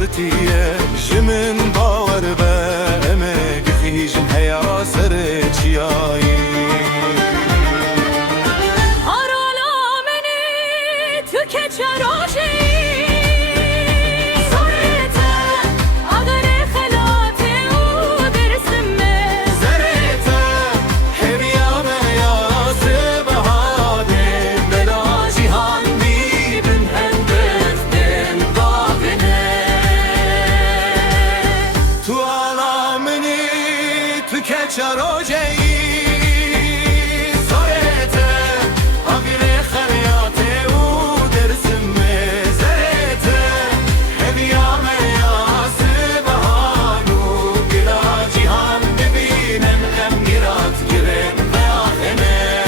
partiye jimin bawer be emek xîjin heya serê çiyayê Aralameni tükeçe rojî چروجی سرته آخر خریاته و درسم زرته هدیام یاس بهانو گلا جهان ببینم امگرات گرم داخنه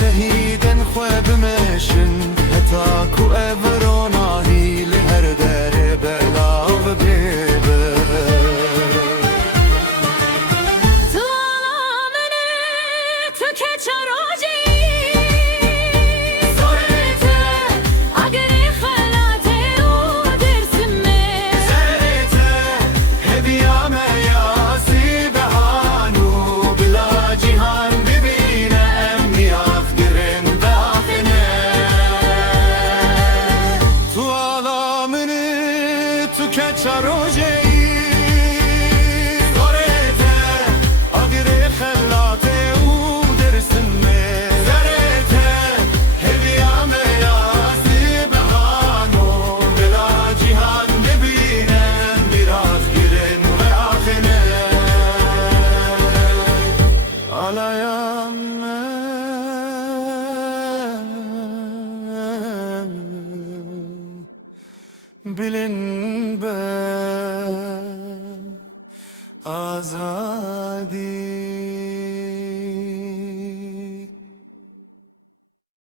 شهيدا خواب ماشن هتاكو افرونا هي لهر دار بلاو بيبه Tualamene tükeçe rojî چروجی سرته آخر خلاته و درسم زرته هدیام یاسی بهانو بلا جهان ببینم میراث گیرن و آخنه آلایم bilin ben azadi